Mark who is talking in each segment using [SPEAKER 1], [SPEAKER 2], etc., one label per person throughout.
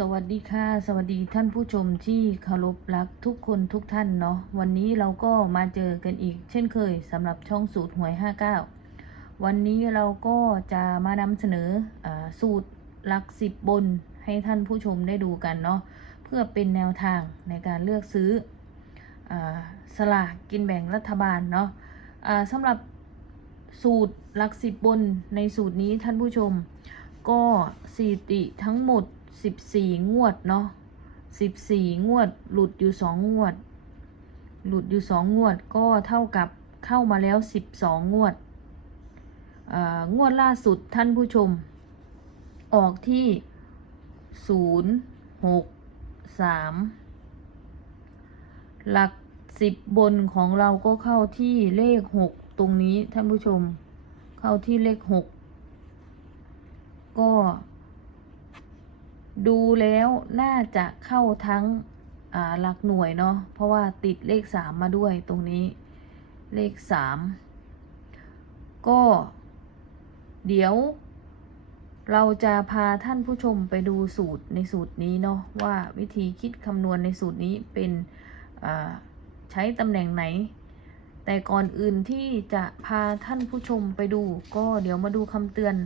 [SPEAKER 1] สวัสดีค่ะ สวัสดีท่านผู้ชมที่เคารพรักทุกคนทุกท่านเนาะวันนี้เราก็มาเจอกันอีก เช่นเคยสำหรับช่องสูตรหวย 59 วันนี้เราก็จะมานำเสนออสูตรหลักสิบบนให้ท่านผู้ชมได้ดูกันเนาะเพื่อเป็นแนวทางในการเลือกซื้ออสลากกินแบ่งรัฐบาลเนาะะสำหรับสูตรหลักสิบบนในสูตรนี้ท่านผู้ชม ก็สถิติทั้งหมด 14งวดเนาะ14งวด หลุดอยู่2งงวด หลุดอยู่2งงวดก็เท่ากับเข้ามาแล้ว12งงวดอ่างวดล่าสุดท่านผู้ชม ออกที่0 6 3หกสามหลัก10บบนของเราก็เข้าที่เลข6ตรงนี้ท่านผู้ชม เข้าที่เลข6ก็ ดูแล้วน่าจะเข้าทั้งหลักหน่วยเนาะเพราะว่าติดเลขสามมาด้วยตรงนี้เลขสามก็ เดี๋ยว เราจะพาท่านผู้ชมไปดูสูตรในสูตรนี้เนาะว่าวิธีคิดคำนวณในสูตรนี้เป็นใช้ตำแหน่งไหน แต่ก่อนอื่นที่จะพาท่านผู้ชมไปดู ก็เดี๋ยวมาดูคำเตือน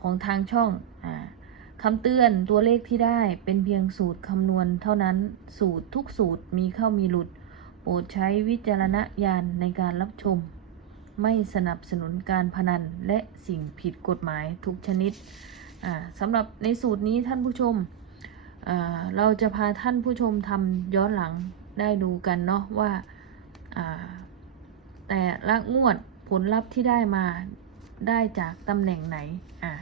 [SPEAKER 1] ของทางช่องอ่า คำเตือนตัวเลขที่ได้เป็นเพียงสูตรคำนวณเท่านั้นสูตรทุกสูตรมีเข้ามีหลุด โปรดใช้วิจารณญาณในการรับชม ไม่สนับสนุนการพนันและสิ่งผิดกฎหมายทุกชนิดสำหรับในสูตรนี้ท่านผู้ชม เราจะพาท่านผู้ชมทำย้อนหลังได้ดูกันเนาะว่าอ่าแต่ละงวดผลลัพธ์ที่ได้มาได้จากตำแหน่งไหนอ่า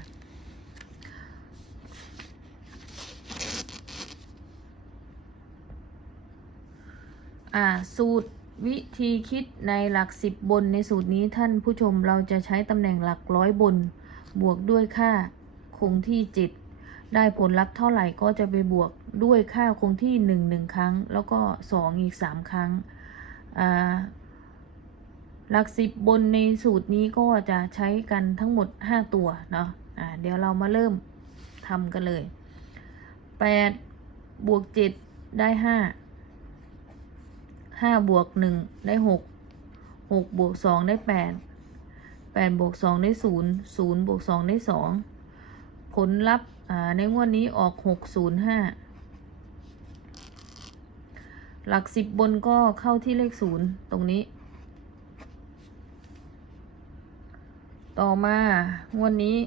[SPEAKER 1] อ่า สูตรวิธีคิดในหลักสิบบนในสูตรนี้ท่านผู้ชมเราจะใช้ตำแหน่งหลักร้อยบน บวกด้วยค่าคงที่จ็ดได้ผลลัพธ์เท่าไหร่ก็จะไปบวกด้วยค่าคงที่หนึ่งหนึ่งครั้ง แล้วก็สองอีกสามครั้งอ่าหลักสิบบนในสูตรนี้ก็จะใช้กันทั้งหมด 5 ตัวเนาะอ่าเดี๋ยวเรามาเริ่มทำกันเลย 8 บวก 7 ได้ 5 5บวก1ได้6 6บวก2ได้8 8บวก2ได้0 0บวก2ได้2ผลลัพธ์ในงวดนี้ออก605หลักสิบบนก็เข้าที่เลข0ตรงนี้ ต่อมางวดนี้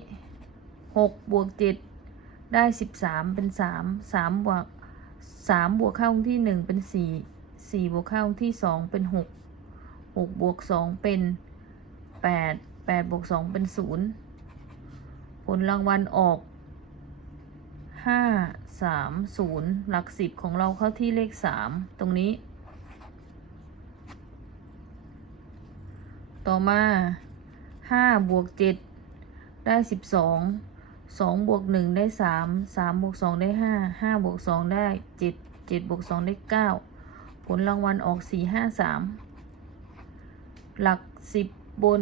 [SPEAKER 1] หกบวกเจ็ดได้สิบสามเป็นสามสามบวกสามบวกเข้าที่หนึ่งเป็นสี่ สี่บวกเข้าที่สองเป็นหกหกบวกสองเป็นแปดแปดบวกสองเป็นศูนย์ผลรางวัลออกห้าสามศูนย์หลักสิบของเราเข้าที่เลขสามตรงนี้ ต่อมาห้าบวกเจ็ดได้สิบสองสองบวกหนึ่งได้สามสามบวกสองได้ห้าห้าบวกสองได้เจ็ดเจ็ดบวกสองได้เก้า ลรางวัลออกสี่ห้าสามหลักสิบบน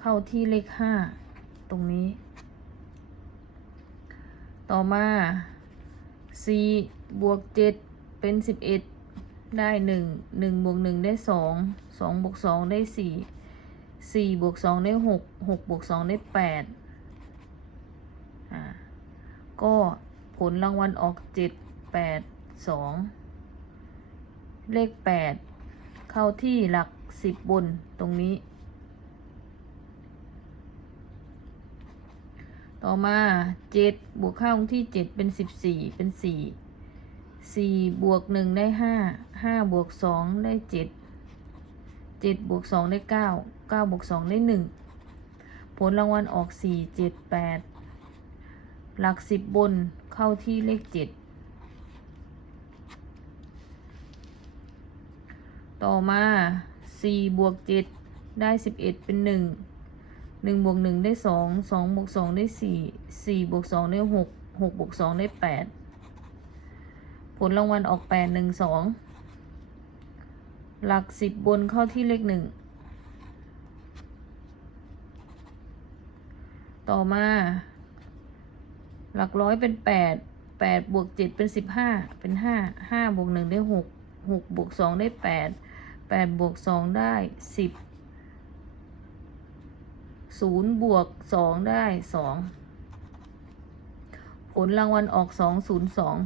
[SPEAKER 1] เข้าที่เลขห้าตรงนี้ ต่อมาสี่บวกเจ็ดเป็นสิบเอ็ดได้หนึ่งหนึ่งบวกหนึ่งได้สองสองบวกสองได้สี่สี่บวกสองได้หกหกบวกสองได้แปดอ่าก็ผลรางวัลออกเจ็ดแปดสอง เลขแปดเข้าที่หลักสิบบนตรงนี้ ต่อมาเจ็ดบวกเข้าที่เจ็ดเป็นสิบสี่เป็นสี่สี่บวกหนึ่งได้ห้าห้าบวกสองได้เจ็ดเจ็ดบวกสองได้เก้าเก้าบวกสองได้หนึ่งผลรางวัลออกสี่เจ็ดแปดหลักสิบบนเข้าที่เลขเจ็ด ต่อมาสี่บวกเจ็ดได้สิบเอ็ดเป็นหนึ่งหนึ่งบวกหนึ่งได้สองสองบวกสองได้สี่สี่บวกสองได้หกหกบวกสองได้แปดผลรางวัลออกแปดหนึ่งสองหลักสิบบนเข้าที่เลขหนึ่งต่อมา หลักร้อยเป็นแปดแปดบวกเจ็ดเป็นสิบห้าเป็นห้าห้าบวกหนึ่งได้หกหกบวกสองได้แปด แปดบวกสองได้สิบศูนย์บวกสองได้สองผลรางวัลออกสองศูนย์สอง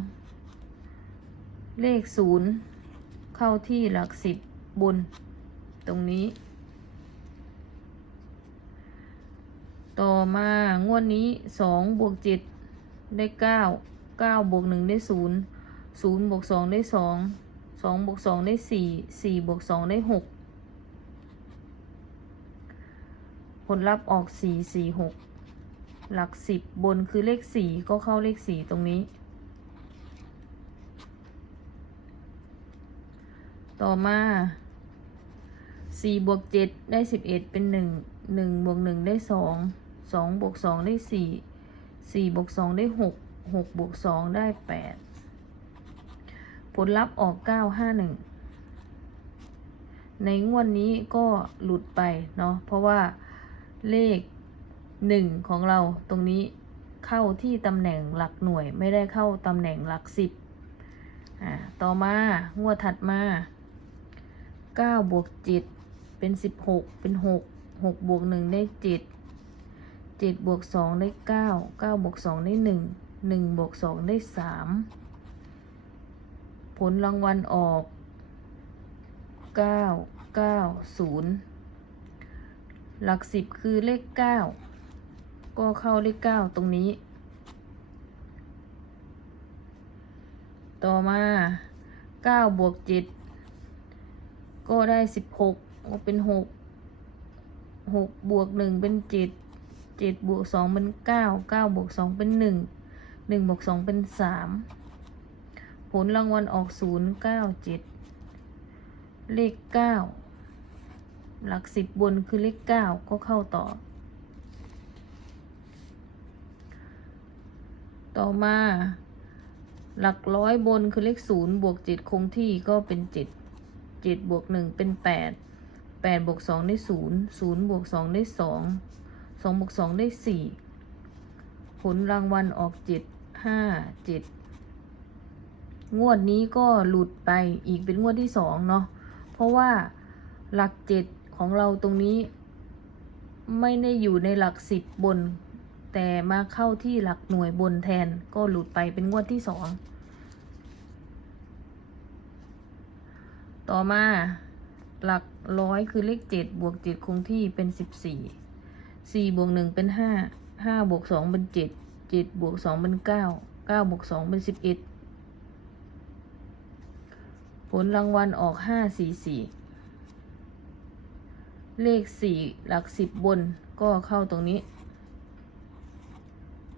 [SPEAKER 1] เลขศูนย์เข้าที่หลักสิบบนตรงนี้ ต่อมางวดนี้สองบวกเจ็ดได้เก้าเก้าบวกหนึ่งได้ศูนย์ศูนย์บวกสองได้สอง สองบวกสองได้สี่สี่บวกสองได้หกผลลัพธ์ออกสี่สี่หกหลักสิบบนคือเลขสี่ก็เข้าเลขสี่ตรงนี้ ต่อมาสี่บวกเจ็ดได้สิบเอ็ดเป็นหนึ่งหนึ่งบวกหนึ่งได้สองสองบวกสองได้สี่สี่บวกสองได้หกหกบวกสองได้แปด ลลัพธ์ออกเก้าห้าหนึ่งในงวดนนี้ก็หลุดไปเนาะ เพราะว่าเลขหนึ่งของเราตรงนี้เข้าที่ตำแหน่งหลักหน่วยไม่ได้เข้าตำแหน่งหลักสิบอ่าต่อมางวดถัดมาเก้าบวกเจ็ดเป็นสิบหกเป็นหกหกบวกหนึ่งได้เจ็ดเจ็ดบวกสองได้เก้าเก้าบวกสองได้หนึ่งหนึ่งบวกสองได้สาม ผลรางวัลออกเก้าเก้าศูนย์หลักสิบคือเลขเก้าก็เข้าเลขเก้าตรงนี้ ต่อมาเก้าบวกเจ็ดก็ได้สิบหกก็เป็นหกหกบวกหนึ่งเป็นเจ็ดเจ็ดบวกสองเป็นเก้าเก้าบวกสองเป็นหนึ่งหนึ่งบวกสองเป็นสาม ผลรางวัลออกศูนย์เก้าเจ็ดเลขเก้าหลักสิบบนคือเลขเก้าก็เข้าต่อ ต่อมา หลักร้อยบนคือเลขศูนย์บวกเจ็ดคงที่ก็เป็นเจ็ดเจ็ดบวกหนึ่งเป็นแปดแปดบวกสองได้ศูนย์ศูนย์บวกสองได้สองสองบวกสองได้สี่ผลรางวัลออกเจ็ดห้าเจ็ด งวดนี้ก็หลุดไปอีกเป็นงวดที่สองเนาะ เพราะว่าหลักเจ็ดของเราตรงนี้ ไม่ได้อยู่ในหลักสิบบน แต่มาเข้าที่หลักหน่วยบนแทนก็หลุดไปเป็นงวดที่สอง ต่อมาหลักร้อยคือเลขเจ็ดบวกเจ็ดคงที่เป็นสิบสี่สี่บวกหนึ่งเป็นห้าห้าบวกสองเป็นเจ็ดเจ็ดบวกสองเป็นเก้าเก้าบวกสองเป็นสิบเอ็ด ผลรางวัลออกห้าสี่สี่เลขสี่หลักสิบบนก็เข้าตรงนี้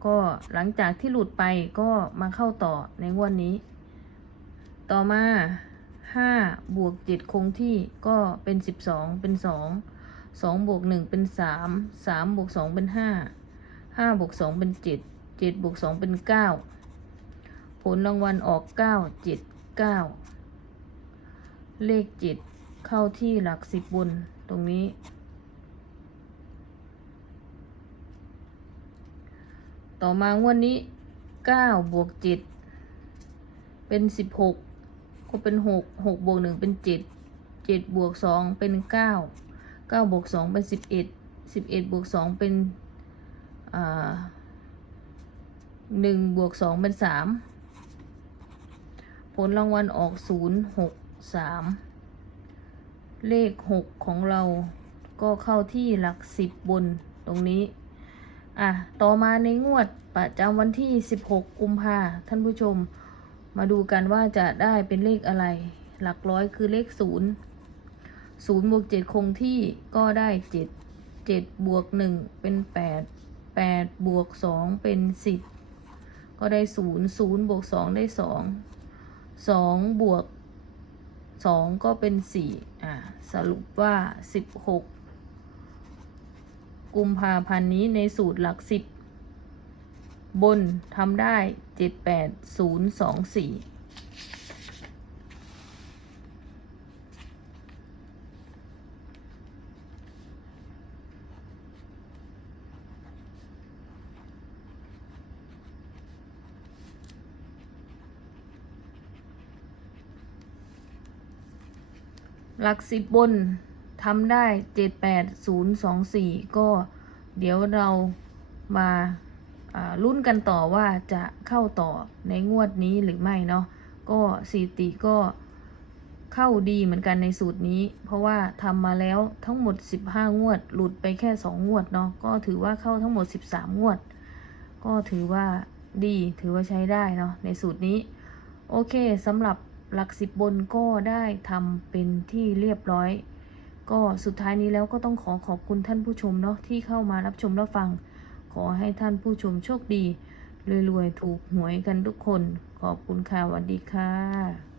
[SPEAKER 1] ก็หลังจากที่หลุดไปก็มาเข้าต่อในงวดนนี้ ต่อมาห้าบวกเจ็ดคงที่ก็เป็นสิบสองเป็นสองสองบวกหนึ่งเป็นสามสามบวกสองเป็นห้าห้าบวกสองเป็นเจ็ดเจ็ดบวกสองเป็นเก้าผลรางวัลออกเก้าเจ็ดเก้า เลขเจ็ดเข้าที่หลักสิบบนตรงนี้ ต่อมางวดนนี้เก้าบวกเจ็ดเป็นสิบหกก็เป็นหกหกบวกหนึ่งเป็นเจ็ดเจ็ดบวกสองเป็นเก้าเก้าบวกสองเป็นสิบเอ็ดสิบเอ็ดบวกสองเป็นหนึ่งบวกสองเป็นสามผลรางวัลออกศูนย์หก สามเลขหกของเราก็เข้าที่หลักสิบบนตรงนี้ อะ ต่อมาในงวดประจำวันที่16กุมภาท่านผู้ชมมาดูกันว่าจะได้เป็นเลขอะไร หลักร้อยคือเลขศูนย์ศูนย์บวกเจ็ดคงที่ก็ได้เจ็ดเจ็ดบวกหนึ่งเป็นแปดแปดบวกสองเป็นสิบก็ได้ศูนย์ศูนย์บวกสองได้สองสองบวก สองก็เป็นสี่อ่าสรุปว่าสิบหกกุมภาพันธ์นี้ในสูตรหลักสิบบนทำได้เจ็ดแปดศูนย์สองสี่ หลักสิบบนทำได้เจ็ดแปดศูนย์สองสี่ก็เดี๋ยวเรามาลุ้นกันต่อว่าจะเข้าต่อในงวดนี้หรือไม่เนาะก็สถิติก็เข้าดีเหมือนกันในสูตรนี้ เพราะว่าทำมาแล้วทั้งหมด 15 งวด หลุดไปแค่ 2 งวดเนาะก็ถือว่าเข้าทั้งหมด 13 งวด ก็ถือว่าดีถือว่าใช้ได้เนาะในสูตรนี้ โอเคสำหรับ หลักสิบบนก็ได้ทำเป็นที่เรียบร้อย ก็สุดท้ายนี้แล้วก็ต้องขอขอบคุณท่านผู้ชมเนาะที่เข้ามารับชมรับฟัง ขอให้ท่านผู้ชมโชคดีรวยๆถูกหวยกันทุกคน ขอบคุณค่ะสวัสดีค่ะ